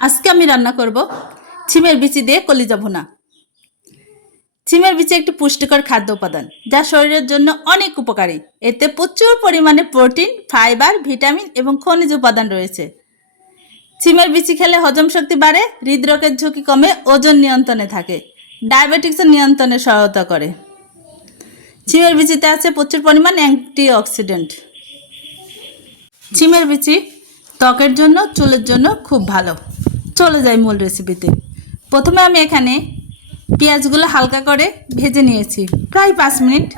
আজকে আমি রান্না করব ছিমের বিচি দিয়ে কলিজা ভুনা। ছিমের বিচি একটি পুষ্টিকর খাদ্য উপাদান, যা শরীরের জন্য অনেক উপকারী। এতে প্রচুর পরিমাণে প্রোটিন, ফাইবার, ভিটামিন এবং খনিজ উপাদান রয়েছে। ছিমের বিচি খেলে হজম শক্তি বাড়ে, হৃদরোগের ঝুঁকি কমে, ওজন নিয়ন্ত্রণে থাকে, ডায়াবেটিক্সের নিয়ন্ত্রণে সহায়তা করে। ছিমের বিচিতে আছে প্রচুর পরিমাণ অ্যান্টিঅক্সিডেন্ট। ছিমের বিচি ত্বকের জন্য, চুলের জন্য খুব ভালো। চলে যাই মূল রেসিপিতে প্রথমে আমি এখানে পেঁয়াজগুলো হালকা করে ভেজে নিয়েছি। প্রায় পাঁচ মিনিট।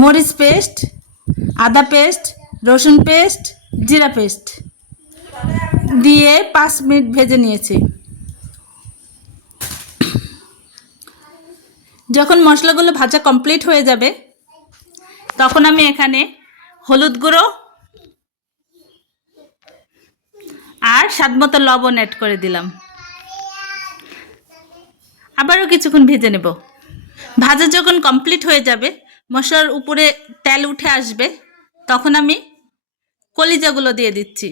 মরিচ পেস্ট, আদা পেস্ট, রসুন পেস্ট, জিরা পেস্ট দিয়ে পাঁচ মিনিট ভেজে নিয়েছি। যখন মশলাগুলো ভাজা কমপ্লিট হয়ে যাবে, তখন আমি এখানে হলুদ গুঁড়ো আর স্বাদ মতো লবণ অ্যাড করে দিলাম। আবারও কিছুক্ষণ ভেজে নেব। ভাজা যখন কমপ্লিট হয়ে যাবে, মশলার উপরে তেল উঠে আসবে, তখন আমি কলিজাগুলো দিয়ে দিচ্ছি।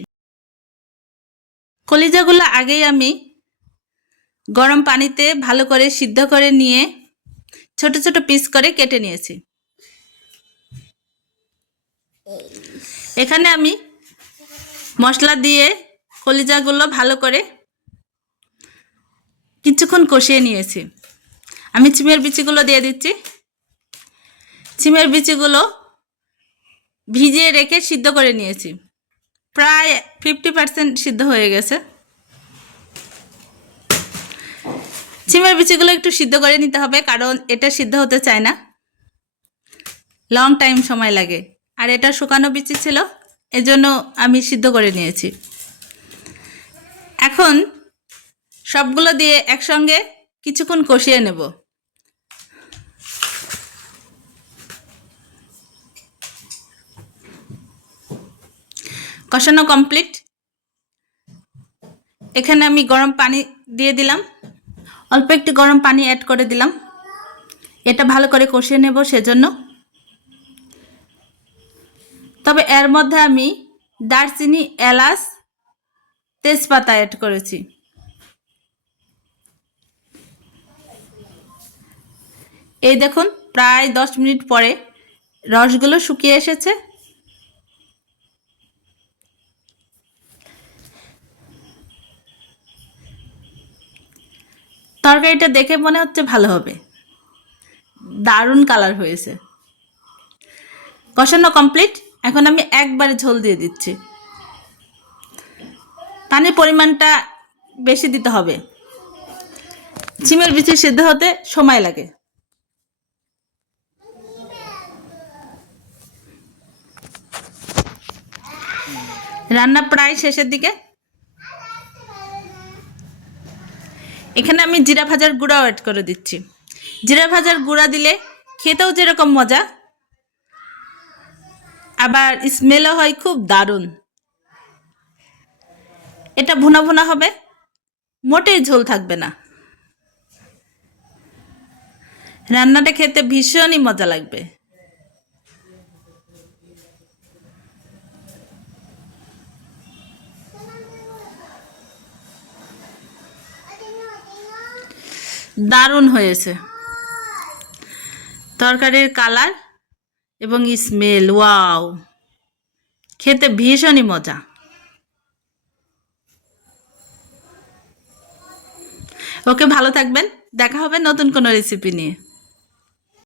কলিজাগুলো আগেই আমি গরম পানিতে ভালো করে সিদ্ধ করে নিয়ে ছোট ছোট পিস করে কেটে নিয়েছি। এখানে আমি মশলা দিয়ে কলিজাগুলো ভালো করে কিছুক্ষণ কষিয়ে নিয়েছি। আমি চিমের বিচিগুলো দিয়ে দিচ্ছি। চিমের বিচিগুলো ভিজিয়ে রেখে সিদ্ধ করে নিয়েছি। প্রায় ফিফটি পার্সেন্ট সিদ্ধ হয়ে গেছে। চিমের বিচিগুলো একটু সিদ্ধ করে নিতে হবে, কারণ এটা সিদ্ধ হতে চায় না। লং টাইম সময় লাগে। আর এটা শুকানো বিচি ছিল, এজন্য আমি সিদ্ধ করে নিয়েছি। এখন সবগুলো দিয়ে একসঙ্গে কিছুক্ষণ কষিয়ে নেব। কষানো কমপ্লিট। এখানে আমি গরম পানি দিয়ে দিলাম। অল্প একটু গরম পানি অ্যাড করে দিলাম। এটা ভালো করে কষিয়ে নেব সেজন্য। তবে এর মধ্যে আমি দারচিনি, এলাচ তেজপাতা অ্যাড করেছি। এই দেখুন, প্রায় দশ মিনিট পরে রসগুলো শুকিয়ে এসেছে। তরকারিটা দেখে মনে হচ্ছে ভালো হবে। দারুণ কালার হয়েছে। কষানো কমপ্লিট এখন আমি একবারে ঝোল দিয়ে দিচ্ছি। পানির পরিমাণটা বেশি দিতে হবে। চিমের বিচি সিদ্ধ হতে সময় লাগে। রান্না প্রায় শেষের দিকে। এখানে আমি জিরা ভাজার গুঁড়াও অ্যাড করে দিচ্ছি। জিরা ভাজার গুঁড়া দিলে খেতেও যেরকম মজা, আবার স্মেলও হয় খুব দারুণ। এটা ভুনা ভুনা হবে, মোটেই ঝোল থাকবে না। রান্নাটা খেতে ভীষণই মজা লাগবে। দারুণ হয়েছে। তরকারির কালার এবং স্মেল, ওয়াও। খেতে ভীষণই মজা। ওকে ভালো থাকবেন। দেখা হবে নতুন কোনো রেসিপি নিয়ে।